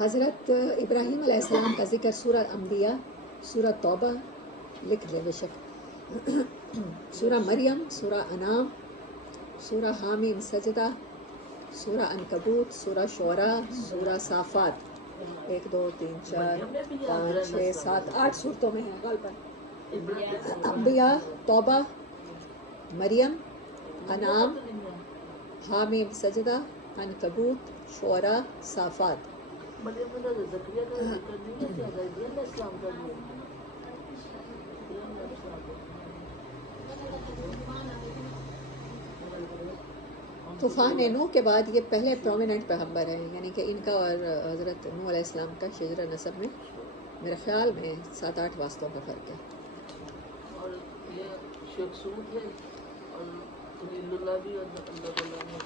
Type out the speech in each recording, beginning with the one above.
حضرت ابراہیم علیہ السلام کا ذکر سورہ انبیاء، سورہ توبہ لکھ لے بے شک، سورہ مریم، سورہ انعام، سورہ حامیم سجدہ، سورہ عنکبوت، سورہ شعراء، سورہ صافات، 1 2 3 4 5 6 7 8 صورتوں میں ہے غالباً۔ انبیاء، توبہ، مریم، انعام، حامیم سجدہ، عنکبوت، شعراء، صافات۔ طوفان نوح کے بعد یہ پہلے پرومیننٹ پیغمبر ہیں، یعنی کہ ان کا اور حضرت نوح علیہ السلام کا شجرہ نسب میں میرے خیال میں 7-8 واسطوں کا فرق ہے۔ اور یہ شیخ سعود ہے اور خلیل اللہ بھی اللہ تعالیٰ نے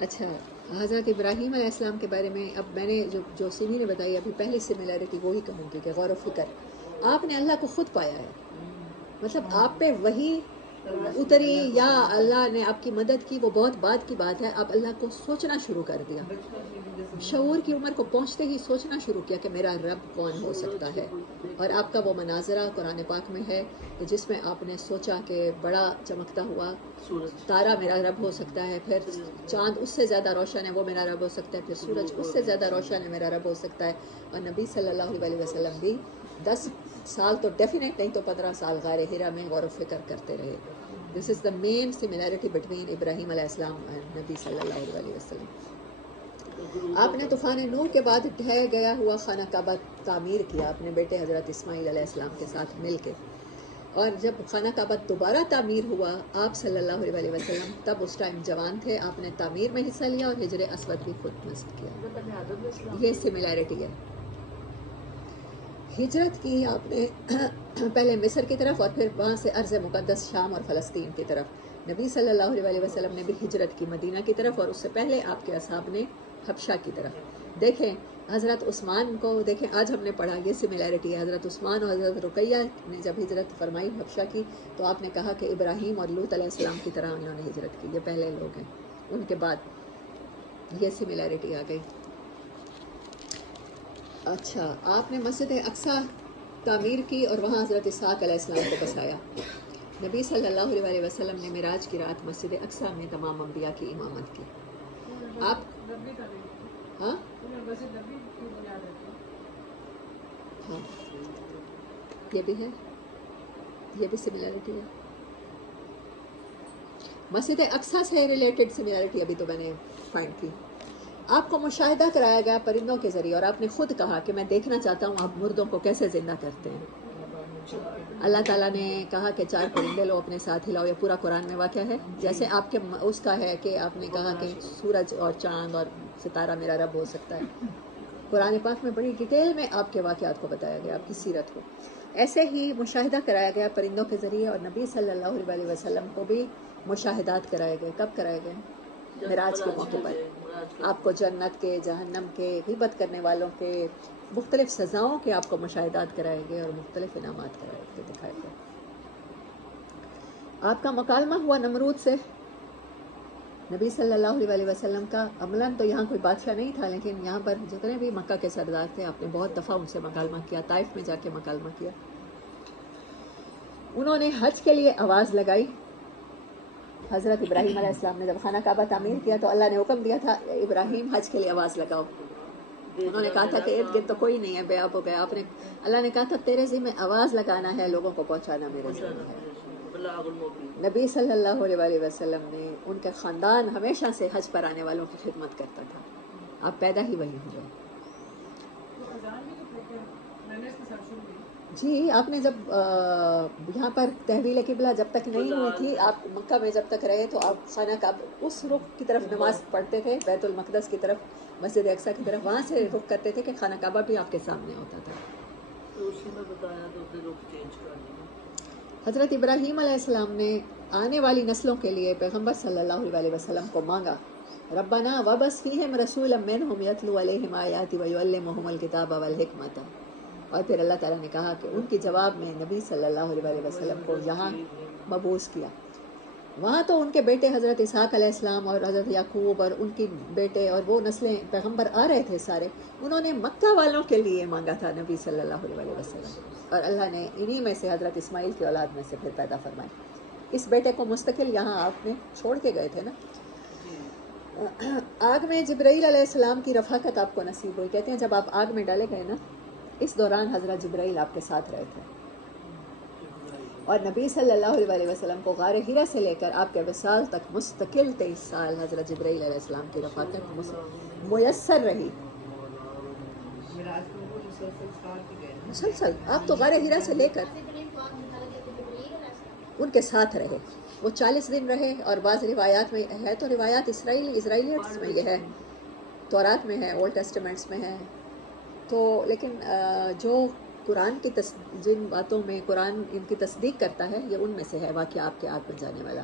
اچھا، حضرت ابراہیم علیہ السلام کے بارے میں اب میں نے جو سمی نے بتائی ابھی پہلی سملیرٹی وہی کہوں گی کہ غور و فکر، آپ نے اللہ کو خود پایا ہے، مطلب آپ پہ وہی اتری یا اللہ نے آپ کی مدد کی، وہ بہت بعد کی بات ہے، آپ اللہ کو سوچنا شروع کر دیا، شعور کی عمر کو پہنچتے ہی سوچنا شروع کیا کہ میرا رب کون ہو سکتا ہے، اور آپ کا وہ مناظرہ قرآن پاک میں ہے کہ جس میں آپ نے سوچا کہ بڑا چمکتا ہوا تارا میرا رب ہو سکتا ہے، پھر چاند اس سے زیادہ روشن ہے وہ میرا رب ہو سکتا ہے، پھر سورج اس سے زیادہ روشن ہے میرا رب ہو سکتا ہے، اور نبی صلی اللہ علیہ وسلم بھی 10 سال تو ڈیفینیٹ نہیں تو 15 سال غار ہرا میں غور و فکر کرتے رہے۔ دس از دا مین سملیرٹی بٹوین ابراہیم علیہ السلام اور نبی صلی اللہ علیہ وسلم۔ آپ نے طوفان نوح کے بعد ڈھہ گیا ہوا خانہ کعبہ تعمیر کیا اپنے بیٹے حضرت اسماعیل علیہ السلام کے ساتھ مل کے، اور جب خانہ کعبہ دوبارہ تعمیر ہوا آپ صلی اللہ علیہ وسلم تب اس ٹائم جوان تھے، آپ نے تعمیر میں حصہ لیا اور حجر اسود بھی خود نصب کیا۔ یہ سملیرٹی ہے۔ ہجرت کی آپ نے پہلے مصر کی طرف اور پھر وہاں سے ارض مقدس شام اور فلسطین کی طرف، نبی صلی اللہ علیہ وسلم نے بھی ہجرت کی مدینہ کی طرف، اور اس سے پہلے آپ کے اصحاب نے حبشہ کی طرف۔ دیکھیں حضرت عثمان کو دیکھیں، آج ہم نے پڑھا یہ سملیرٹی ہے، حضرت عثمان اور حضرت رقیہ نے جب ہجرت فرمائی حبشہ کی تو آپ نے کہا کہ ابراہیم اور لوط علیہ السلام کی طرح انہوں نے ہجرت کی، یہ پہلے لوگ ہیں، ان کے بعد یہ سملیرٹی آ گئی۔ اچھا، آپ نے مسجد اقصیٰ تعمیر کی اور وہاں حضرت اسحاق علیہ السلام کو بسایا۔ نبی صلی اللہ علیہ وسلم نے معراج کی رات مسجد اقصیٰ میں تمام انبیاء کی امامت کی۔ آپ ہاں ہاں یہ بھی ہے، یہ بھی سملیرٹی ہے۔ مسجد اقصیٰ سے ریلیٹڈ سملیرٹی ابھی تو میں نے فائنڈ کی۔ آپ کو مشاہدہ کرایا گیا پرندوں کے ذریعے، اور آپ نے خود کہا کہ میں دیکھنا چاہتا ہوں آپ مردوں کو کیسے زندہ کرتے ہیں۔ اللہ تعالیٰ نے کہا کہ 4 پرندے لو اپنے ساتھ ہلاؤ، یہ پورا قرآن میں واقعہ ہے، جیسے آپ کے اس کا ہے کہ آپ نے کہا کہ سورج اور چاند اور ستارہ میرا رب ہو سکتا ہے۔ قرآن پاک میں بڑی ڈیٹیل میں آپ کے واقعات کو بتایا گیا، آپ کی سیرت کو۔ ایسے ہی مشاہدہ کرایا گیا پرندوں کے ذریعے، اور نبی صلی اللہ علیہ وسلم کو بھی مشاہدات کرائے گئے۔ کب کرائے گئے؟ معراج کے موقع پر۔ آپ کو جنت کے، جہنم کے، غیبت کرنے والوں کے، مختلف سزاؤں کے آپ کو مشاہدات کرائے گئے اور مختلف انعامات دکھائے گئے۔ آپ کا مکالمہ ہوا نمرود سے، نبی صلی اللہ علیہ وسلم کا عملاً تو یہاں کوئی بادشاہ نہیں تھا، لیکن یہاں پر جتنے بھی مکہ کے سردار تھے آپ نے بہت دفعہ ان سے مکالمہ کیا، طائف میں جا کے مکالمہ کیا۔ انہوں نے حج کے لیے آواز لگائی۔ حضرت ابراہیم علیہ السلام نے جب خانہ کعبہ تعمیر کیا تو اللہ نے حکم دیا تھا ابراہیم حج کے لیے آواز لگاؤ۔ انہوں نے کہا تھا کہ ارد گرد تو کوئی نہیں ہے، بے آب ہو گیا، آپ نے، اللہ نے کہا تھا تیرے ذمہ آواز لگانا ہے، لوگوں کو پہنچانا میرے ذمہ ہے۔ نبی صلی اللہ علیہ وسلم نے ان کے خاندان ہمیشہ سے حج پر آنے والوں کی خدمت کرتا تھا، آپ پیدا ہی وہی ہوئے۔ جی، آپ نے جب یہاں پر تحویل قبلہ جب تک نہیں ہوئی تھی، آپ مکہ میں جب تک رہے تو آپ خانہ کعبہ اس رخ کی طرف نماز پڑھتے تھے، بیت المقدس کی طرف، مسجد اقصیٰ کی طرف، وہاں سے رخ کرتے تھے کہ خانہ کعبہ بھی آپ کے سامنے ہوتا تھا۔ حضرت ابراہیم علیہ السلام نے آنے والی نسلوں کے لیے پیغمبر صلی اللہ علیہ وسلم کو مانگا، ربنا وبعث فیہم رسولا منہم یتلو علیہم آیاتی ویعلمہم الکتاب والحکمۃ، اور پھر اللہ تعالیٰ نے کہا کہ ان کی جواب میں نبی صلی اللہ علیہ وسلم کو یہاں مبعوث کیا۔ وہاں تو ان کے بیٹے حضرت اسحاق علیہ السلام اور حضرت یعقوب اور ان کی بیٹے اور وہ نسلیں پیغمبر آ رہے تھے سارے، انہوں نے مکہ والوں کے لیے مانگا تھا نبی صلی اللہ علیہ وسلم، اور اللہ نے انہی میں سے حضرت اسماعیل کی اولاد میں سے پھر پیدا فرمائی۔ اس بیٹے کو مستقل یہاں آپ نے چھوڑ کے گئے تھے نا۔ آگ میں جبرائیل علیہ السلام کی رفاقت آپ کو نصیب ہوئی، کہتے ہیں جب آپ آگ میں ڈالے گئے نا، اس دوران حضرت جبرائیل آپ کے ساتھ رہے تھے، اور نبی صلی اللہ علیہ وسلم کو غار ہیرا سے لے کر آپ کے وصال تک مستقل 23 سال حضرت جبرائیل علیہ السلام کی رفاقت میسر رہی۔ مسلسل آپ تو غار ہیرا سے لے کر ان کے ساتھ رہے، وہ 40 دن رہے، اور بعض روایات میں ہے، تو روایات اسرائیلیٹس میں یہ ہے، تورات میں ہے، اولڈ ٹیسٹمنٹس میں ہے، تو لیکن جو قرآن کی جن باتوں میں قرآن ان کی تصدیق کرتا ہے، یہ ان میں سے ہے واقعہ آپ کے آگ میں جانے والا۔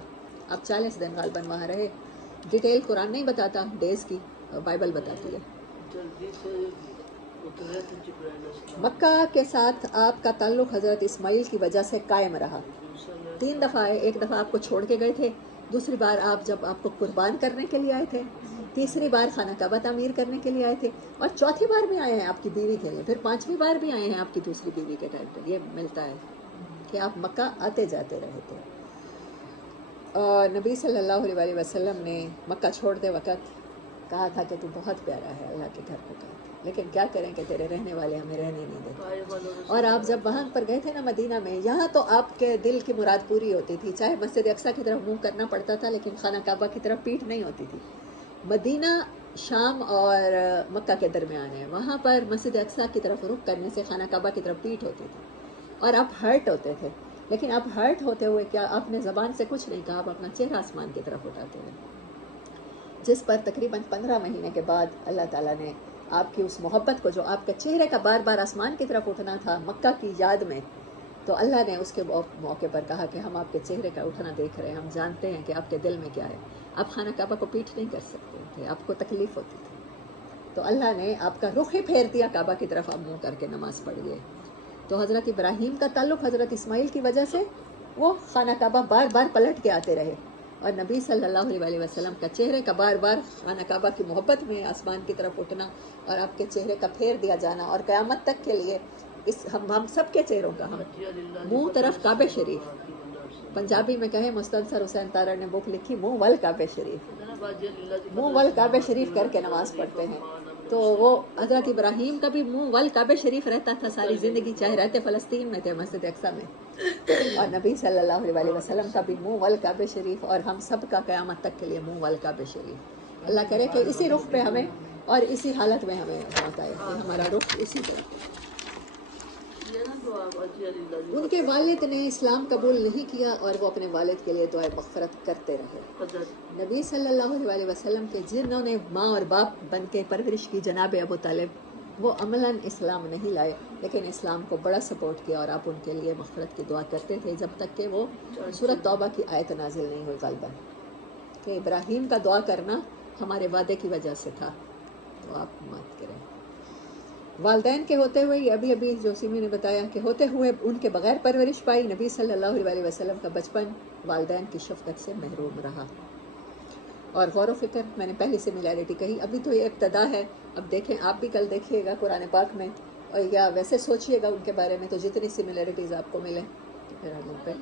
آپ 40 دن غالباً وہاں رہے، ڈیٹیل قرآن نہیں بتاتا ڈیز کی، بائبل بتاتی ہے۔ جلدی سے اترے تھے جبرائیل مکہ کے ساتھ آپ کا تعلق حضرت اسماعیل کی وجہ سے قائم رہا۔ 3 دفعہ آئے، ایک دفعہ آپ کو چھوڑ کے گئے تھے، دوسری بار آپ جب آپ کو قربان کرنے کے لیے آئے تھے، تیسری بار خانہ کعبہ تعمیر کرنے کے لیے آئے تھے، اور چوتھی بار بھی آئے ہیں آپ کی بیوی کے لیے، پھر 5ویں بار بھی آئے ہیں آپ کی دوسری بیوی کے ٹائم پہ۔ یہ ملتا ہے کہ آپ مکہ آتے جاتے رہے تھے۔ اور نبی صلی اللہ علیہ وسلم نے مکہ چھوڑتے وقت کہا تھا کہ تو بہت پیارا ہے اللہ کے گھر کو، کہا تھا، لیکن کیا کریں کہ تیرے رہنے والے ہمیں رہنے نہیں دیتے۔ اور آپ جب وہاں پر گئے تھے نا مدینہ میں، یہاں تو آپ کے دل کی مراد پوری ہوتی تھی، چاہے مسجد اقصیٰ کی طرف منہ کرنا پڑتا تھا لیکن خانہ کعبہ کی طرف پیٹھ نہیں ہوتی تھی۔ مدینہ شام اور مکہ کے درمیان ہے، وہاں پر مسجد اقصیٰ کی طرف رخ کرنے سے خانہ کعبہ کی طرف پیٹھ ہوتی تھی، اور آپ ہرٹ ہوتے تھے، لیکن آپ ہرٹ ہوتے ہوئے کیا آپ نے زبان سے کچھ نہیں کہا، آپ اپنا چہرہ آسمان کی طرف اٹھاتے ہوئے، جس پر تقریباً 15 مہینے کے بعد اللہ تعالیٰ نے آپ کی اس محبت کو، جو آپ کے چہرے کا بار بار آسمان کی طرف اٹھنا تھا مکہ کی یاد میں، تو اللہ نے اس کے موقع پر کہا کہ ہم آپ کے چہرے کا اٹھنا دیکھ رہے ہیں، ہم جانتے ہیں کہ آپ کے دل میں کیا ہے۔ آپ خانہ کعبہ کو پیٹھ نہیں کر سکتے تھے، آپ کو تکلیف ہوتی تھی، تو اللہ نے آپ کا رخ ہی پھیر دیا کعبہ کی طرف، آپ منہ کر کے نماز پڑھ گئے۔ تو حضرت ابراہیم کا تعلق حضرت اسماعیل کی وجہ سے وہ خانہ کعبہ بار بار پلٹ کے آتے رہے، اور نبی صلی اللہ علیہ وسلم کا چہرے کا بار بار خانہ کعبہ کی محبت میں آسمان کی طرف اٹھنا، اور آپ کے چہرے کا پھیر دیا جانا، اور قیامت تک کے لیے اس ہم سب کے چہروں کا منہ طرف کعبہ شریف، پنجابی میں کہیں مستنصر حسین تارڑ نے بک لکھی منہ ول کعبہ شریف، منہ ول کعبہ شریف کر کے نماز پڑھتے ہیں۔ تو وہ حضرت ابراہیم کا بھی منہ ول کعبہ شریف رہتا تھا ساری زندگی، چاہے رہتے فلسطین میں تھے مسجد اقصیٰ میں، اور نبی صلی اللہ علیہ وسلم کا بھی منہ ول کعبہ شریف، اور ہم سب کا قیامت تک کے لیے منہ ول کعبہ شریف۔ اللہ کرے کہ اسی رخ پہ ہمیں اور اسی حالت میں ہمیں موت آئے کہ ہمارا رخ اسی پہ۔ ان کے والد نے اسلام قبول نہیں کیا، اور وہ اپنے والد کے لیے دعائے مغفرت کرتے رہے۔ نبی صلی اللہ علیہ وسلم کے جنہوں نے ماں اور باپ بن کے پرورش کی، جناب ابو طالب، وہ عملاً اسلام نہیں لائے، لیکن اسلام کو بڑا سپورٹ کیا، اور آپ ان کے لیے مغفرت کی دعا کرتے تھے جب تک کہ وہ سورۃ توبہ کی آیت نازل نہیں ہوئی غالباً، کہ ابراہیم کا دعا کرنا ہمارے وعدے کی وجہ سے تھا، تو آپ مات کریں۔ والدین کے ہوتے ہوئے، یہ ابھی جو سیمی نے بتایا کہ ہوتے ہوئے ان کے بغیر پرورش پائی، نبی صلی اللہ علیہ وسلم کا بچپن والدین کی شفقت سے محروم رہا۔ اور غور و فکر، میں نے پہلی سملیرٹی کہی، ابھی تو یہ ابتدا ہے، اب دیکھیں آپ بھی کل دیکھیے گا قرآن پاک میں، اور یا ویسے سوچئے گا ان کے بارے میں، تو جتنی سملیرٹیز آپ کو ملیں تو پھر آگے پہ